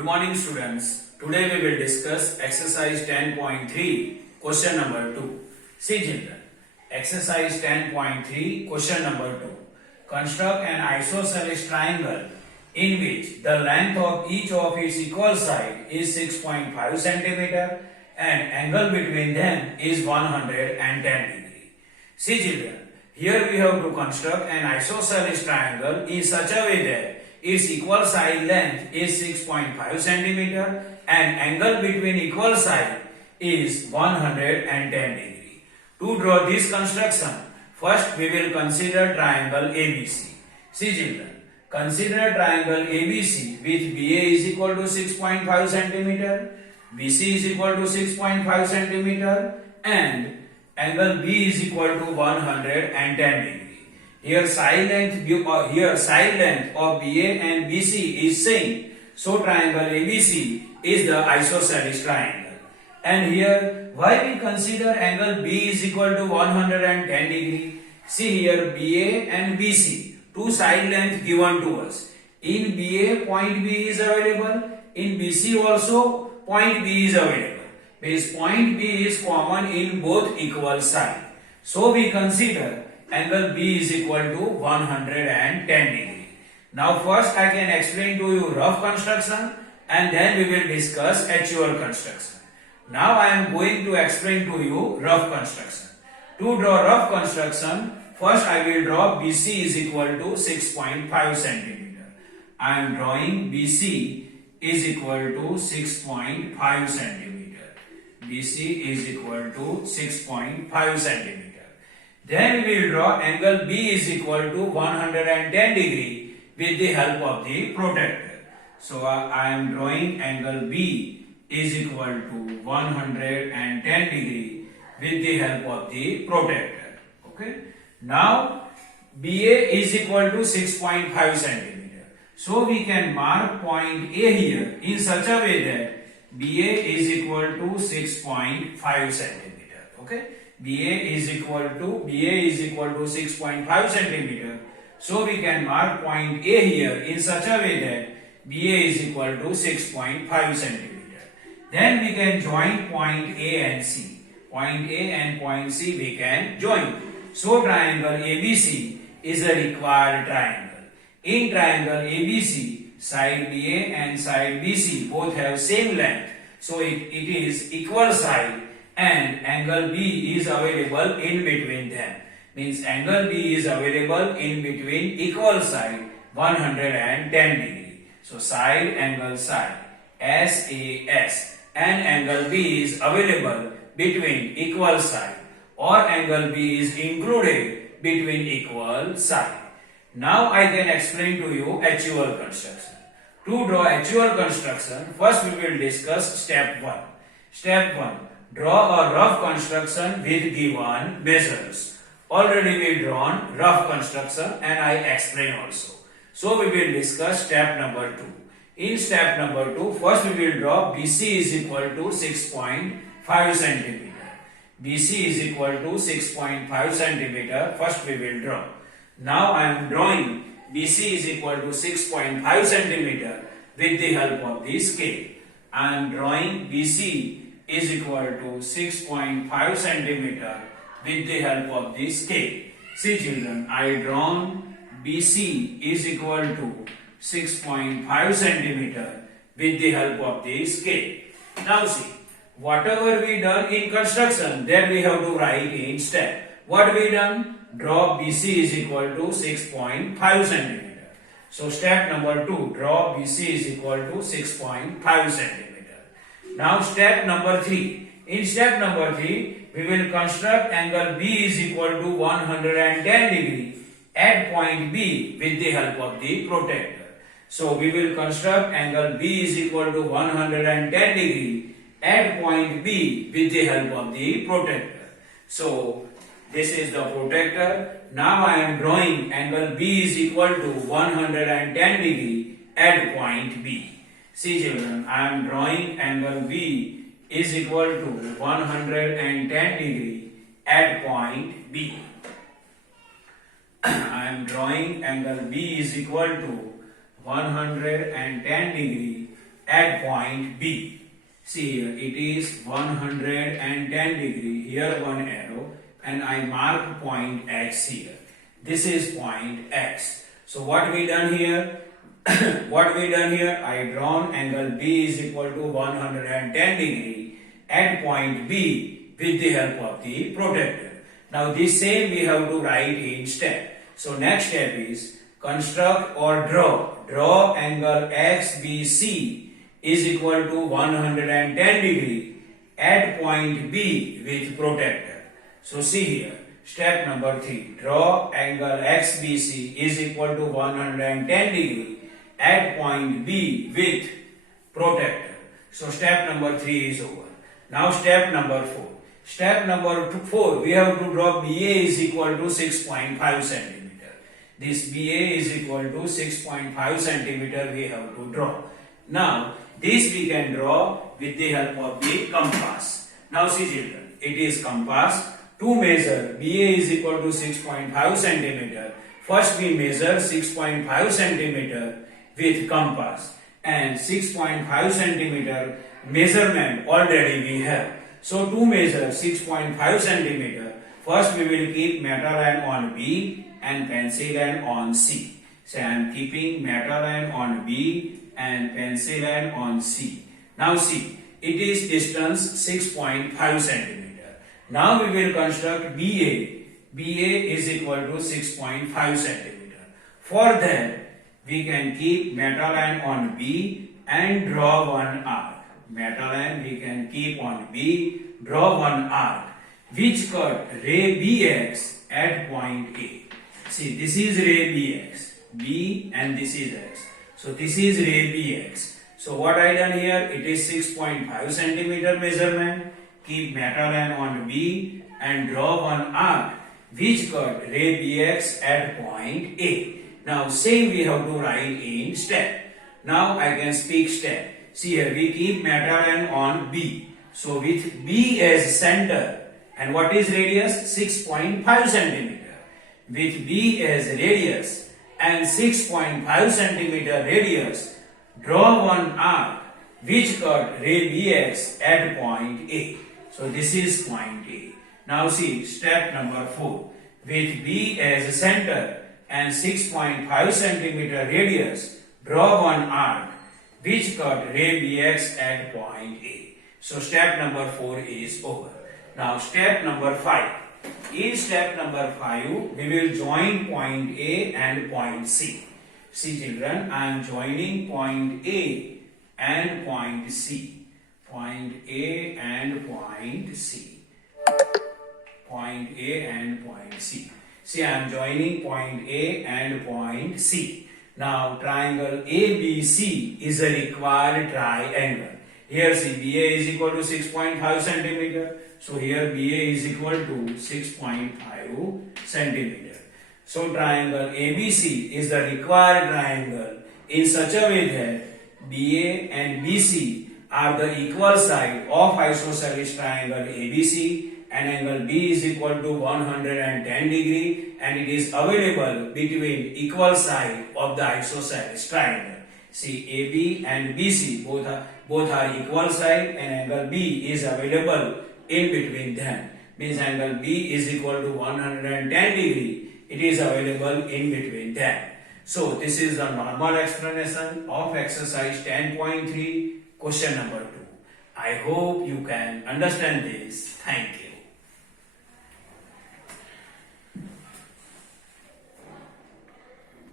Good morning students. Today we will discuss exercise 10.3 question number 2. See children, exercise 10.3 question number 2. Construct an isosceles triangle in which the length of each of its equal side is 6.5 centimeter and angle between them is 110 degree. See children, here we have to construct an isosceles triangle in such a way that its equal side length is 6.5 centimeter and angle between equal side is 110 degree. To draw this construction, first we will consider triangle ABC. See children, consider triangle ABC with BA is equal to 6.5 centimeter, BC is equal to 6.5 centimeter and angle B is equal to 110 degree. Here side length of BA and BC is same, so triangle ABC is the isosceles triangle. And here why we consider angle B is equal to 110 degree? See here BA and BC, two side length given to us. In BA point B is available, in BC also point B is available. Means point B is common in both equal side. So we consider angle B is equal to 110 degree. Now first I can explain to you rough construction and then we will discuss actual construction. Now I am going to explain to you rough construction. To draw rough construction, first I will draw BC is equal to 6.5 centimeter. I am drawing BC is equal to 6.5 centimeter. BC is equal to 6.5 centimeter. Then we will draw angle B is equal to 110 degree with the help of the protractor. So I am drawing angle B is equal to 110 degree with the help of the protractor. Okay. Now BA is equal to 6.5 centimeter. So we can mark point A here in such a way that BA is equal to 6.5 centimeter. Okay. BA is equal to 6.5 centimeter. So we can mark point A here in such a way that BA is equal to 6.5 centimeter. Then we can join point A and C. Point A and point C we can join. So triangle ABC is a required triangle. In triangle ABC, side BA and side BC both have same length. So it is equal side and angle B is available in between them. Means angle B is available in between equal side 110 degree. So side angle side SAS and angle B is available between equal side or angle B is included between equal side. Now I can explain to you actual construction. To draw actual construction, first we will discuss step 1. Step 1. Draw a rough construction with given measures. Already we drawn rough construction and I explain also. So we will discuss step number 2. In step number 2, first we will draw BC is equal to 6.5 centimeter. BC is equal to 6.5 centimeter. First we will draw. Now I am drawing BC is equal to 6.5 centimeter with the help of the scale. I am drawing BC is equal to 6.5 centimeter with the help of the scale. See children, I drawn BC is equal to 6.5 centimeter with the help of the scale. Now see, whatever we done in construction, then we have to write in step. What we done? Draw BC is equal to 6.5 centimeter. So step number 2, draw BC is equal to 6.5 centimeter. Now step number 3. In step number 3, we will construct angle B is equal to 110 degree at point B with the help of the protractor. So we will construct angle B is equal to 110 degree at point B with the help of the protractor. So this is the protractor. Now I am drawing angle B is equal to 110 degree at point B. See children, I am drawing angle B is equal to 110 degree at point B. I am drawing angle B is equal to 110 degree at point B. See here, it is 110 degree. Here one arrow, and I mark point X here. This is point X. So what we done here? What we done here? I drawn angle B is equal to 110 degree at point B with the help of the protractor. Now this same we have to write in step. So next step is construct or draw. Draw angle XBC is equal to 110 degree at point B with protractor. So see here, step number 3. Draw angle XBC is equal to 110 degree at point B with protractor. So step number 3 is over. Now step number 4. Step number 4, we have to draw BA is equal to 6.5 centimeter. This BA is equal to 6.5 centimeter we have to draw. Now this we can draw with the help of the compass. Now see children, it is compass. To measure BA is equal to 6.5 centimeter. First we measure 6.5 centimeter with compass, and 6.5 centimeter measurement already we have. So to measure 6.5 centimeter, first we will keep metal line on B and pencil line on C. So I am keeping metal line on B and pencil line on C. Now see, it is distance 6.5 centimeter. Now we will construct BA. BA is equal to 6.5 centimeter. For that, we can keep metal line on B and draw one arc. Metal line we can keep on B, draw one arc, which cut ray BX at point A. See, this is ray BX, B, and this is X. So this is ray BX. So what I done here, it is 6.5 centimeter measurement. Keep metal line on B and draw one arc, which cut ray BX at point A. Now same we have to write in step. Now I can speak step. See here, we keep metal line on B. So with B as center, and what is radius? 6.5 centimeter. With B as radius and 6.5 centimeter radius, draw one arc which cut ray BX at point A. So this is point A. Now see step number 4. With B as center and 6.5 centimeter radius, draw one arc which cut ray BX at point A. So step number 4 is over. Now step number 5. In step number 5, we will join point A and point C. See children, I am joining point A and point C. Point A and point C. Point A and point C. See, I am joining point A and point C. Now triangle ABC is a required triangle. Here see BA is equal to 6.5 centimeter. So here BA is equal to 6.5 centimeter. So triangle ABC is the required triangle in such a way that BA and BC are the equal side of isosceles triangle ABC, and angle B is equal to 110 degree, and it is available between equal side of the isosceles triangle. See, AB and BC both are equal side, and angle B is available in between them. Means angle B is equal to 110 degree. It is available in between them. So this is the normal explanation of exercise 10.3, question number 2. I hope you can understand this. Thank you.